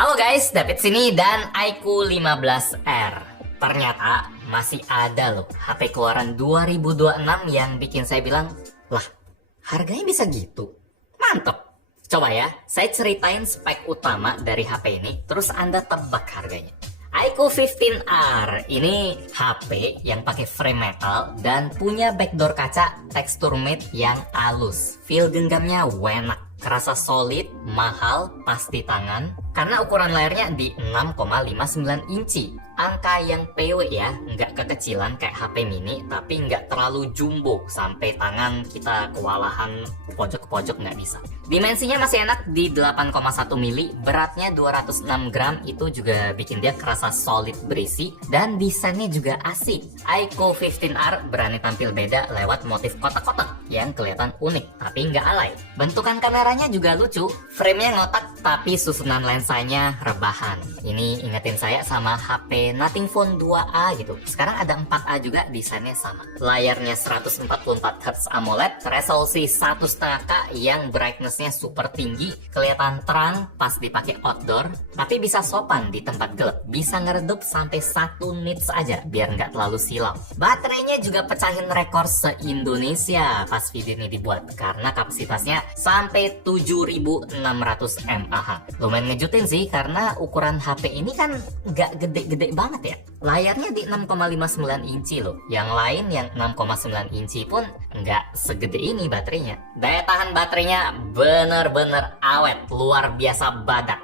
Halo guys, David sini dan iQOO 15R. Ternyata masih ada loh HP keluaran 2026 yang bikin saya bilang, lah harganya bisa gitu? Mantep. Coba ya, saya ceritain spek utama dari HP ini, terus Anda tebak harganya. iQOO 15R ini HP yang pakai frame metal dan punya backdoor kaca tekstur matte yang halus. Feel genggamnya enak, kerasa solid, mahal, pas di tangan. Karena ukuran layarnya di 6,59 inci. Angka yang PW ya, nggak kekecilan kayak HP mini, tapi nggak terlalu jumbo sampai tangan kita kewalahan pojok ke pojok nggak bisa. Dimensinya masih enak di 8,1 mili, beratnya 206 gram, itu juga bikin dia kerasa solid berisi, dan desainnya juga asik. iQOO 15R berani tampil beda lewat motif kotak-kotak yang kelihatan unik, tapi nggak alay. Bentukan kameranya juga lucu, framenya ngotak, tapi susunan lensanya rebahan. Ini ingetin saya sama HP Nothing Phone 2A gitu. Sekarang ada 4A juga, desainnya sama. Layarnya 144 Hz AMOLED, resolusi 1,5K yang brightness-nya super tinggi, kelihatan terang pas dipakai outdoor, tapi bisa sopan di tempat gelap. Bisa ngeredup sampai 1 nits aja biar nggak terlalu silau. Baterainya juga pecahin rekor se-Indonesia pas video ini dibuat karena kapasitasnya sampai 7.600 mAh. Lumayan ngejutin sih karena ukuran HP ini kan nggak gede-gede banget ya. Layarnya di 6,59 inci loh. Yang lain yang 6,9 inci pun nggak segede ini baterainya. Daya tahan baterainya bener-bener awet, luar biasa badak.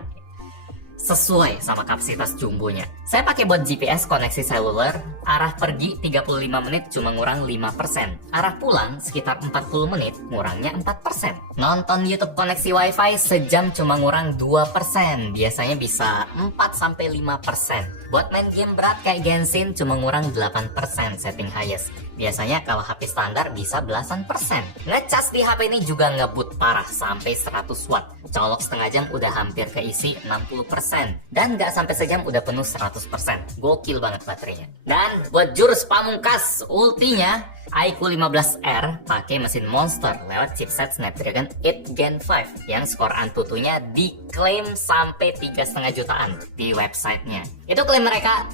Sesuai sama kapasitas jumbonya. Saya pakai buat GPS koneksi seluler, arah pergi 35 menit cuma ngurang 5%. Arah pulang sekitar 40 menit, ngurangnya 4%. Nonton YouTube koneksi WiFi sejam cuma ngurang 2%, biasanya bisa 4-5%. Buat main game berat kayak Genshin cuma ngurang 8% setting highest. Biasanya kalau HP standar bisa belasan persen. Ngecas di HP ini juga ngebut parah sampai 100 watt. Colok setengah jam udah hampir keisi 60%. Dan nggak sampai sejam udah penuh 100%. Gokil banget baterainya. Dan buat jurus pamungkas ultinya, iQOO 15R pakai mesin monster lewat chipset Snapdragon 8 Gen 5 yang skor Antutunya diklaim sampai 3,5 jutaan di websitenya. Itu klaim mereka,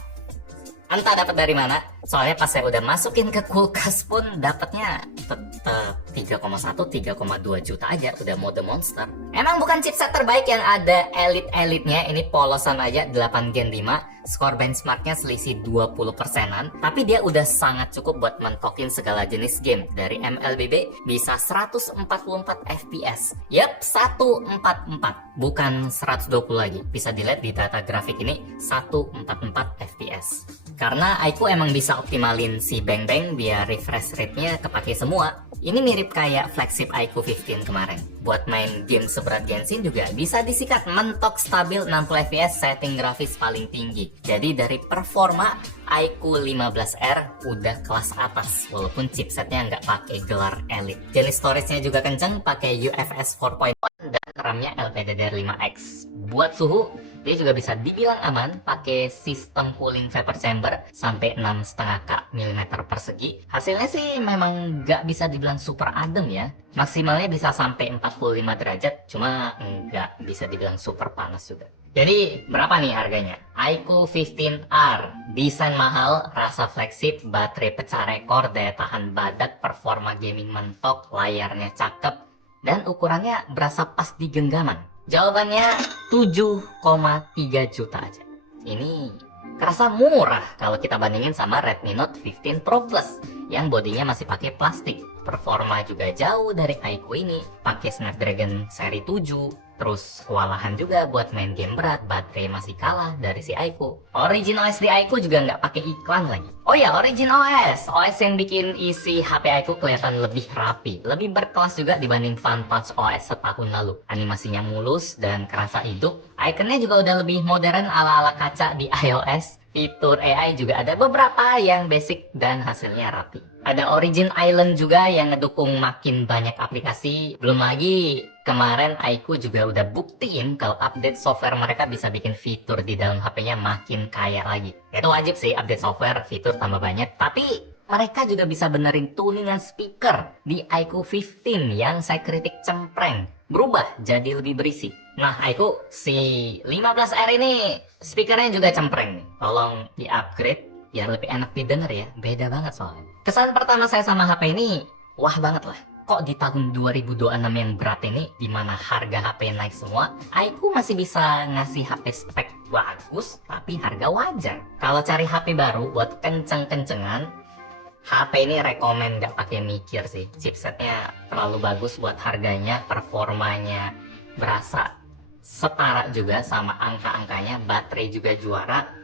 entah dapat dari mana. Soalnya pas saya udah masukin ke kulkas pun dapatnya tetap 3,1-3,2 juta aja, udah mode monster. Emang bukan chipset terbaik yang ada elit-elitnya, ini polosan aja 8 Gen 5. Skor benchmarknya selisih 20%-an, tapi dia udah sangat cukup buat mentokin segala jenis game. Dari MLBB bisa 144 FPS. Yap, 144, bukan 120 lagi. Bisa dilihat di data grafik ini 144 FPS. Karena iQOO emang bisa optimalin si bang-bang biar refresh rate-nya kepake semua. Ini mirip kayak flagship iQOO 15 kemarin. Buat main game seberat Genshin juga bisa disikat mentok stabil 60 fps setting grafis paling tinggi. Jadi dari performa, iQOO 15R udah kelas atas walaupun chipsetnya nggak pakai gelar elit. Jenis storage-nya juga kenceng, pakai UFS 4.1 dan RAM-nya LPDDR5X. Buat suhu, dia juga bisa dibilang aman, pakai sistem cooling vapor chamber sampai 6,5 mm persegi. Hasilnya sih memang nggak bisa dibilang super adem ya. Maksimalnya bisa sampai 45 derajat, cuma nggak bisa dibilang super panas juga. Jadi berapa nih harganya? iQOO 15R, desain mahal, rasa flagship, baterai pecah rekor, daya tahan badak, performa gaming mentok, layarnya cakep, dan ukurannya berasa pas di genggaman. Jawabannya 7,3 juta aja. Ini kerasa murah kalau kita bandingin sama Redmi Note 15 Pro Plus yang bodinya masih pakai plastik. Performa juga jauh dari iQOO ini, pakai Snapdragon seri 7, terus kewalahan juga buat main game berat, baterai masih kalah dari si iQOO. Origin OS di iQOO juga nggak pakai iklan lagi. Oh ya, Origin OS yang bikin isi HP iQOO kelihatan lebih rapi, lebih berkelas juga dibanding FunTouch OS setahun lalu. Animasinya mulus dan kerasa hidup. Ikonnya juga udah lebih modern ala-ala kaca di iOS. Fitur AI juga ada beberapa yang basic dan hasilnya rapi. Ada Origin Island juga yang ngedukung makin banyak aplikasi. Belum lagi kemarin iQOO juga udah buktiin kalau update software mereka bisa bikin fitur di dalam HP-nya makin kaya lagi. Itu wajib sih, update software, fitur tambah banyak. Tapi Mereka juga bisa benerin tuningan speaker di iQOO 15 yang saya kritik cempreng, berubah jadi lebih berisi. Nah, iQOO si 15R ini speakernya juga cempreng nih. Tolong di-upgrade biar lebih enak didengar ya. Beda banget soalnya. Kesan pertama saya sama HP ini, wah banget lah. Kok di tahun 2026 yang berat ini, dimana harga HP naik semua, iQOO masih bisa ngasih HP spek bagus, tapi harga wajar. Kalau cari HP baru buat kenceng-kencengan, HP ini rekomen nggak pakai mikir sih. Chipsetnya terlalu bagus buat harganya, performanya berasa setara juga sama angka-angkanya, baterai juga juara.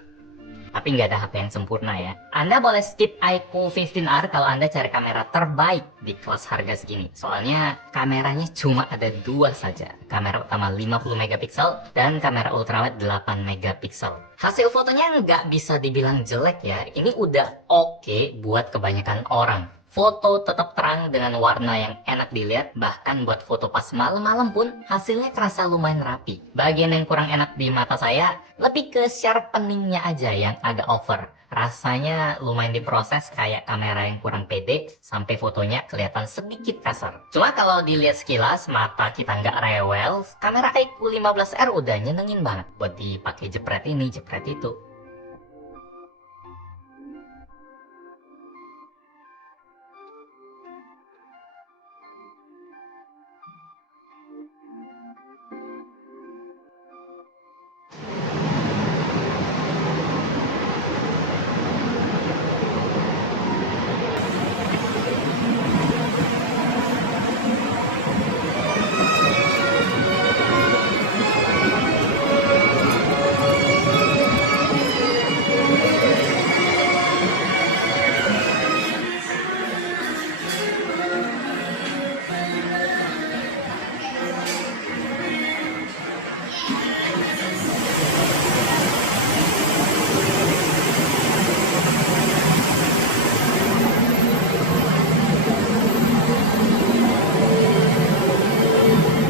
Tapi nggak ada HP yang sempurna ya. Anda boleh skip iQOO 15R kalau Anda cari kamera terbaik di kelas harga segini. Soalnya kameranya cuma ada dua saja. Kamera utama 50 megapiksel dan kamera ultrawide 8 megapiksel. Hasil fotonya nggak bisa dibilang jelek ya. Ini udah oke buat kebanyakan orang. Foto tetap terang dengan warna yang enak dilihat, bahkan buat foto pas malam-malam pun hasilnya kerasa lumayan rapi. Bagian yang kurang enak di mata saya lebih ke sharpeningnya aja yang agak over. Rasanya lumayan diproses kayak kamera yang kurang pede sampai fotonya kelihatan sedikit kasar. Cuma kalau dilihat sekilas, mata kita nggak rewel, kamera iQOO 15R udah nyenengin banget buat dipakai jepret ini, jepret itu.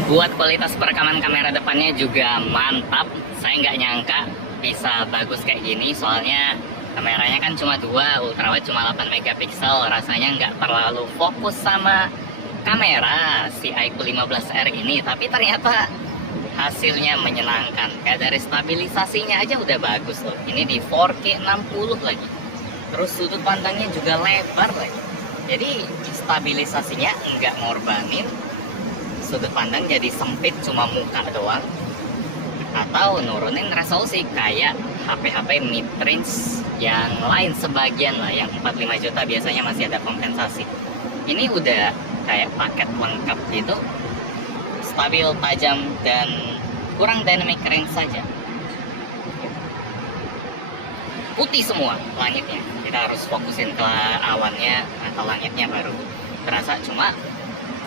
Buat kualitas perekaman kamera depannya juga mantap. Saya nggak nyangka bisa bagus kayak gini, soalnya kameranya kan cuma dua, ultrawide cuma 8 megapiksel. Rasanya nggak terlalu fokus sama kamera si iQOO 15R ini, tapi ternyata hasilnya menyenangkan. Kayak dari stabilisasinya aja udah bagus loh. Ini di 4K 60 lagi. Terus sudut pandangnya juga lebar lagi. Jadi stabilisasinya nggak ngorbanin sudut pandang jadi sempit cuma muka doang, atau nurunin resolusi kayak HP-HP mid-range yang lain sebagian lah, yang 45 juta biasanya masih ada kompensasi. Ini udah kayak paket lengkap gitu, stabil, tajam, dan kurang dynamic range saja. Putih semua langitnya, kita harus fokusin ke awannya atau langitnya baru berasa. Cuma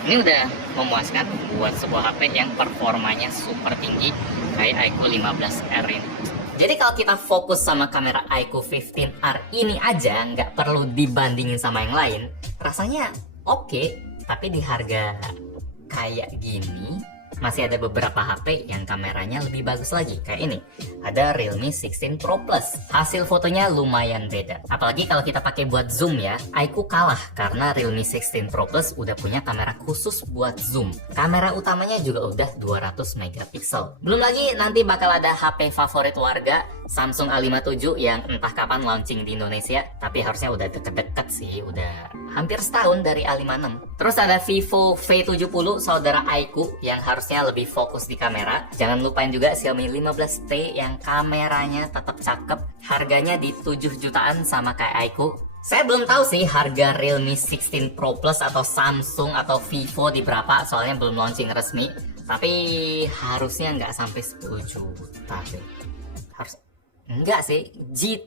ini udah memuaskan buat sebuah HP yang performanya super tinggi kayak iQOO 15R ini. Jadi kalau kita fokus sama kamera iQOO 15R ini aja, nggak perlu dibandingin sama yang lain, rasanya oke. Tapi di harga kayak gini, masih ada beberapa HP yang kameranya lebih bagus lagi. Kayak ini, ada Realme 16 Pro Plus. Hasil fotonya lumayan beda. Apalagi kalau kita pakai buat zoom ya, iQOO kalah karena Realme 16 Pro Plus udah punya kamera khusus buat zoom. Kamera utamanya juga udah 200 megapiksel. Belum lagi nanti bakal ada HP favorit warga, Samsung A57 yang entah kapan launching di Indonesia, tapi harusnya udah deket-deket sih, udah hampir setahun dari A56. Terus ada Vivo V70 saudara iQOO yang harusnya lebih fokus di kamera. Jangan lupain juga Xiaomi 15T yang kameranya tetap cakep. Harganya di 7 jutaan sama kayak iQOO. Saya belum tahu sih harga Realme 16 Pro Plus atau Samsung atau Vivo di berapa, soalnya belum launching resmi. Tapi harusnya nggak sampai 10 juta sih. Harus enggak sih,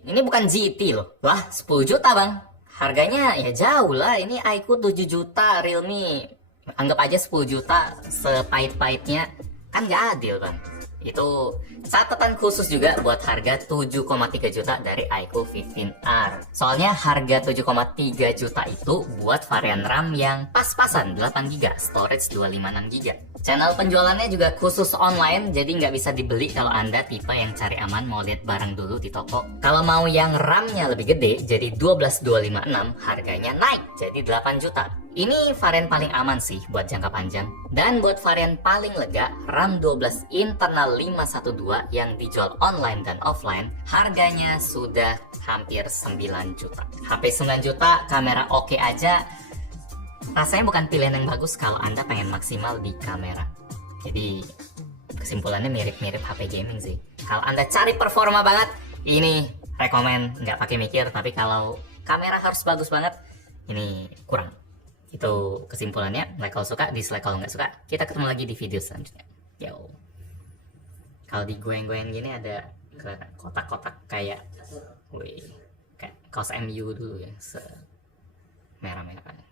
ini bukan GT loh. Wah, 10 juta bang. Harganya ya jauh lah. Ini iQOO 7 juta, Realme anggap aja 10 juta, sepahit-pahitnya. Kan nggak adil bang. Itu catatan khusus juga buat harga 7,3 juta dari iQOO 15R. Soalnya harga 7,3 juta itu buat varian RAM yang pas-pasan 8GB, storage 256GB. Channel penjualannya juga khusus online, jadi nggak bisa dibeli kalau Anda tipe yang cari aman mau lihat barang dulu di toko. Kalau mau yang RAM-nya lebih gede, jadi 12256, harganya naik jadi 8 juta. Ini varian paling aman sih buat jangka panjang. Dan buat varian paling lega, RAM 12 internal 512 yang dijual online dan offline, harganya sudah hampir 9 juta. HP 9 juta, kamera oke aja, rasanya bukan pilihan yang bagus kalau Anda pengen maksimal di kamera. Jadi kesimpulannya mirip-mirip HP gaming sih. Kalau Anda cari performa banget, ini rekomen nggak pakai mikir. Tapi kalau kamera harus bagus banget, ini kurang. Itu kesimpulannya. Like kalau suka, dislike kalau nggak suka. Kita ketemu lagi di video selanjutnya. Yo. Kalau digoyang-goyang gini ada kotak-kotak kayak, kayak kaos MU dulu ya, merah-merah.